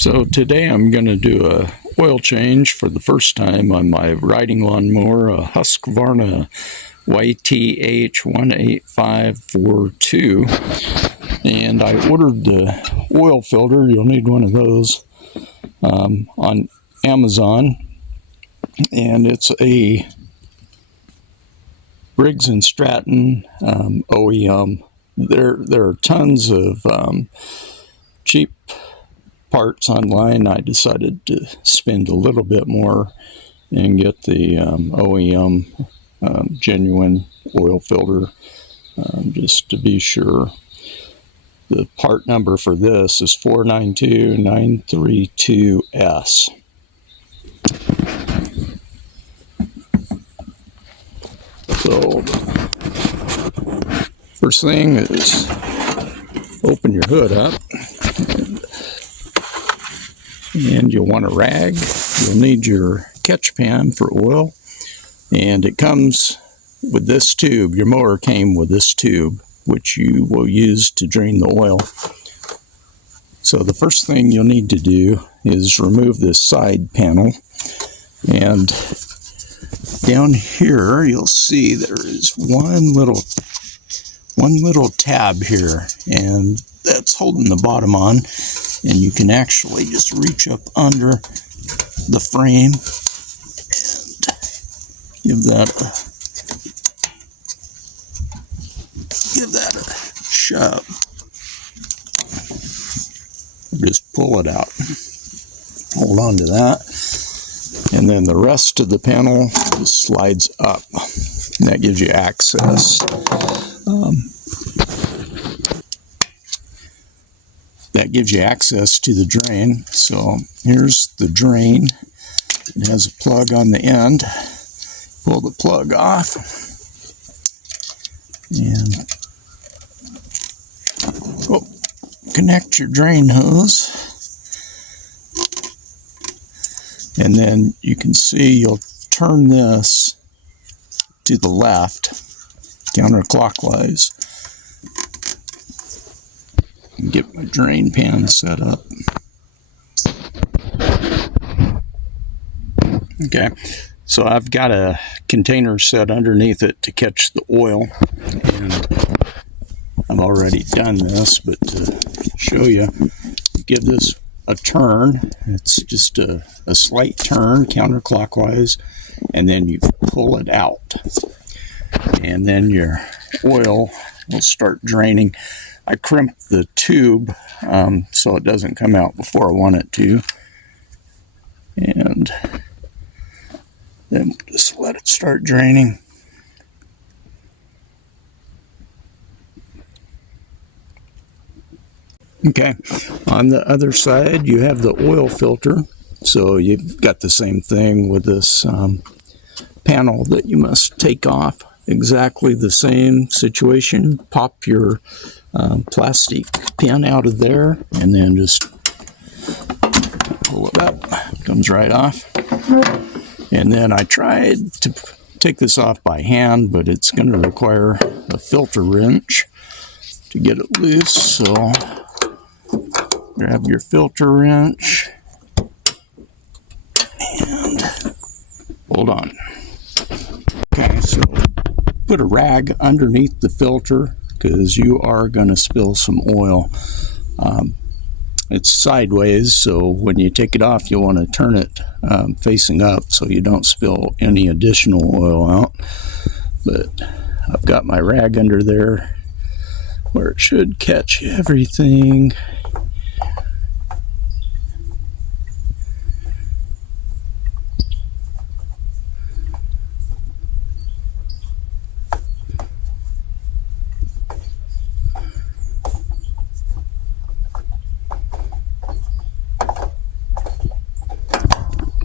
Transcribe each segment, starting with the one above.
So today I'm going to do a oil change for the first time on my riding lawnmower, a Husqvarna YTH18542, and I ordered the oil filter. You'll need one of those on Amazon, and it's a Briggs & Stratton OEM. There are tons of cheap parts online. I decided to spend a little bit more and get the OEM genuine oil filter just to be sure. The part number for this is 492932S. So first thing is open your hood up, and you'll want a rag. You'll need your catch pan for oil, and it comes with this tube. Your mower came with this tube, which you will use to drain the oil. So the first thing you'll need to do is remove this side panel, and down here you'll see there is one little tab here, and that's holding the bottom on, and you can actually just reach up under the frame and give that a shove. Just pull it out. Hold on to that, and then the rest of the panel just slides up, and that gives you access. That gives you access to the drain. So here's the drain. It has a plug on the end. Pull the plug off, and connect your drain hose. And then you can see you'll turn this to the left, counterclockwise, and get my drain pan set up. Okay, so I've got a container set underneath it to catch the oil, and I've already done this, but to show you, give this a turn. It's just a slight turn counterclockwise, and then you pull it out, and then your oil will start draining. I crimped the tube so it doesn't come out before I want it to, and then just let it start draining. Okay, on the other side you have the oil filter, so you've got the same thing with this panel that you must take off. Exactly the same situation. Pop your plastic pin out of there, and then just pull it up. It comes right off. And then I tried to take this off by hand, but it's going to require a filter wrench to get it loose. So grab your filter wrench and hold on. Okay, so put a rag underneath the filter, because you are going to spill some oil. It's sideways, so when you take it off, you'll want to turn it facing up so you don't spill any additional oil out. But I've got my rag under there where it should catch everything.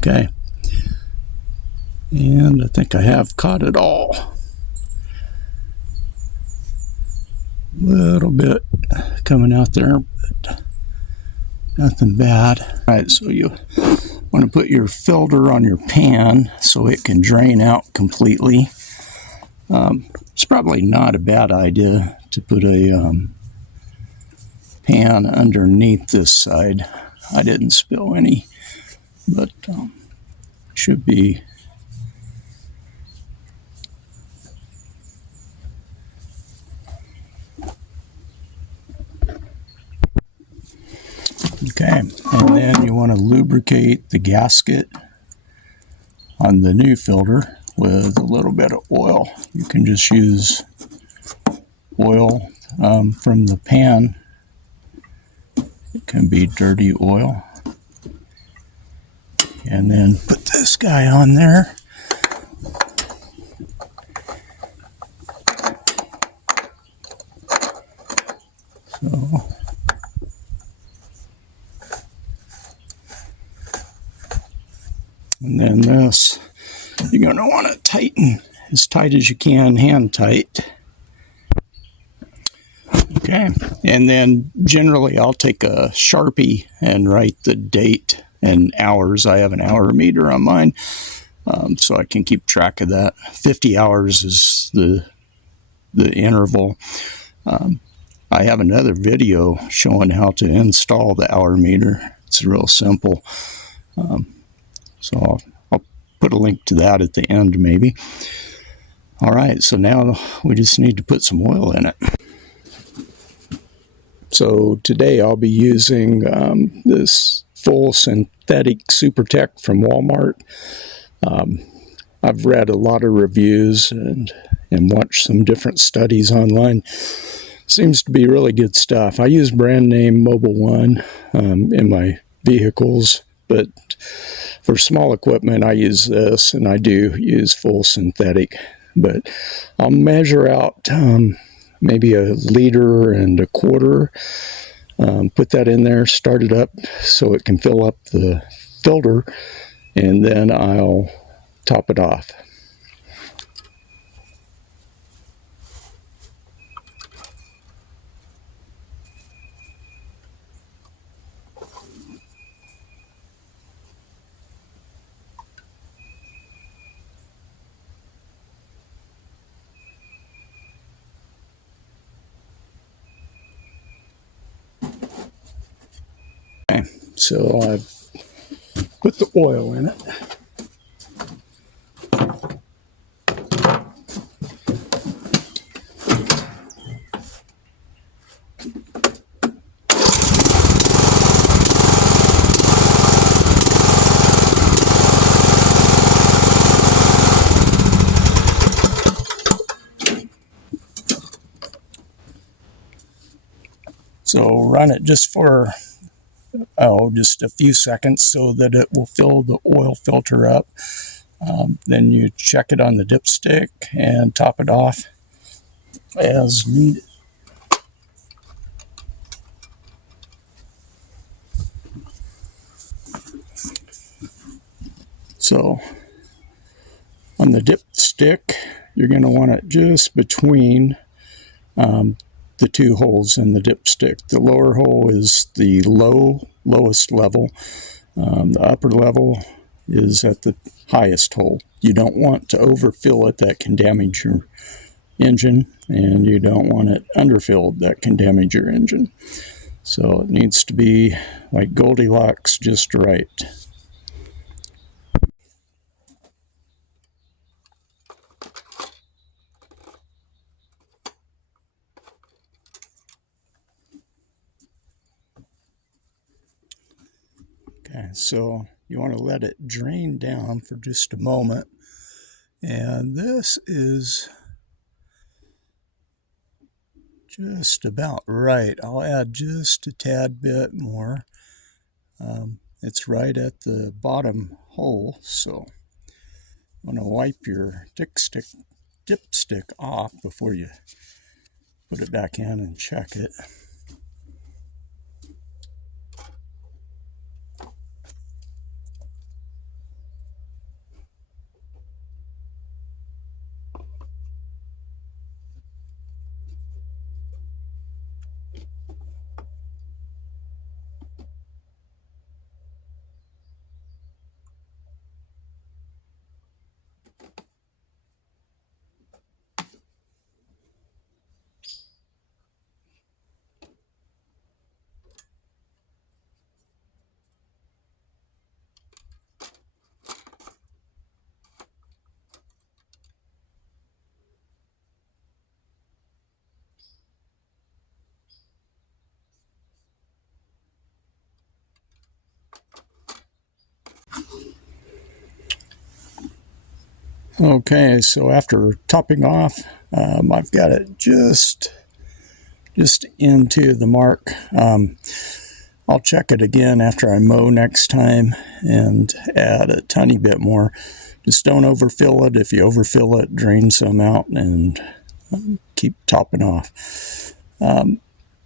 Okay, and I think I have caught it all. A little bit coming out there, but nothing bad. All right, so you want to put your filter on your pan so it can drain out completely. It's probably not a bad idea to put a pan underneath this side. I didn't spill any, but should be. Okay, and then you want to lubricate the gasket on the new filter with a little bit of oil. You can just use oil from the pan. It can be dirty oil. And then put this guy on there. So, and then this, you're going to want to tighten as tight as you can, hand tight. Okay, and then generally I'll take a Sharpie and write the date and hours. I have an hour meter on mine, so I can keep track of that. 50 hours is the interval. I have another video showing how to install the hour meter. It's real simple. So I'll put a link to that at the end maybe. All right, so now we just need to put some oil in it. So today I'll be using this full synthetic Super Tech from Walmart. I've read a lot of reviews and watched some different studies online. Seems to be really good stuff. I use brand name Mobile One in my vehicles, but for small equipment I use this, and I do use full synthetic. But I'll measure out maybe 1.25 liters, put that in there, start it up so it can fill up the filter, and then I'll top it off. Okay, so I've put the oil in it. So run it just for just a few seconds so that it will fill the oil filter up. Then you check it on the dipstick and top it off as needed. So on the dipstick, you're going to want it just between the two holes in the dipstick. The lower hole is the lowest level. The upper level is at the highest hole. You don't want to overfill it, that can damage your engine, and you don't want it underfilled, that can damage your engine. So it needs to be like Goldilocks, just right. Okay, so you want to let it drain down for just a moment. And this is just about right. I'll add just a tad bit more. It's right at the bottom hole, so you want to wipe your dipstick off before you put it back in and check it. Okay, so after topping off, I've got it just into the mark. I'll check it again after I mow next time and add a tiny bit more. Just don't overfill it. If you overfill it, drain some out and keep topping off.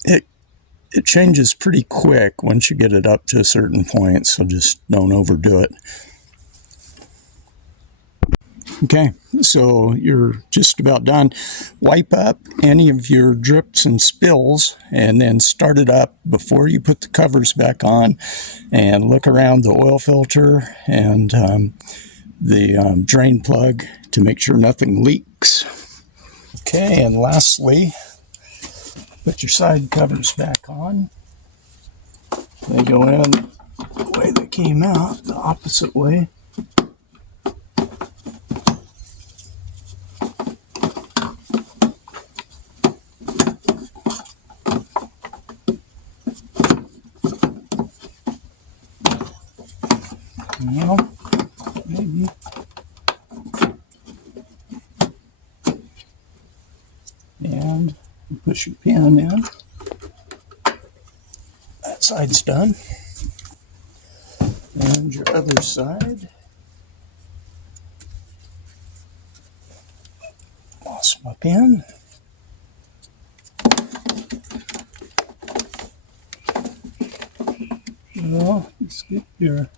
It changes pretty quick once you get it up to a certain point, so just don't overdo it. Okay, so you're just about done. Wipe up any of your drips and spills and then start it up before you put the covers back on, and look around the oil filter and the drain plug to make sure nothing leaks. Okay, and lastly, put your side covers back on. They go in the way they came out, the opposite way. Well, maybe. And push your pin in. That side's done. And your other side. Lost my pin. Well, let's get your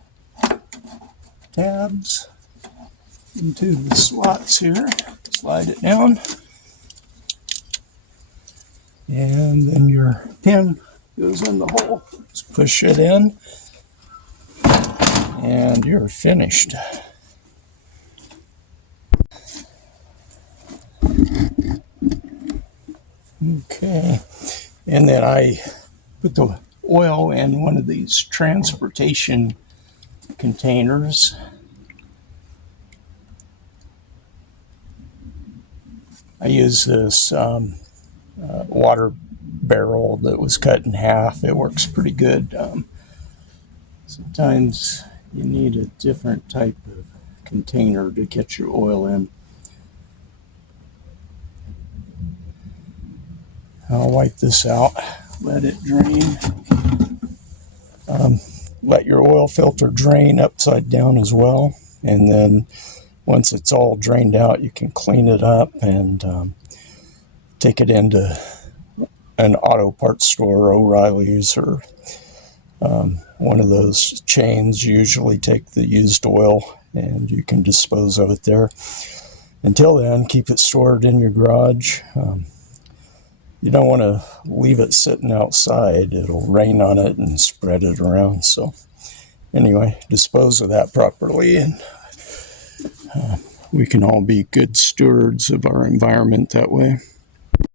tabs into the slots here. Slide it down. And then your pin goes in the hole. Just push it in. And you're finished. Okay. And then I put the oil in one of these transportation containers. I use this water barrel that was cut in half. It works pretty good. Sometimes you need a different type of container to get your oil in. I'll wipe this out, let it drain. Let your oil filter drain upside down as well, and then once it's all drained out, you can clean it up and take it into an auto parts store, O'Reilly's, or one of those chains. Usually take the used oil and you can dispose of it there. Until then, keep it stored in your garage. You don't want to leave it sitting outside. It'll rain on it and spread it around. So anyway, dispose of that properly, and we can all be good stewards of our environment that way.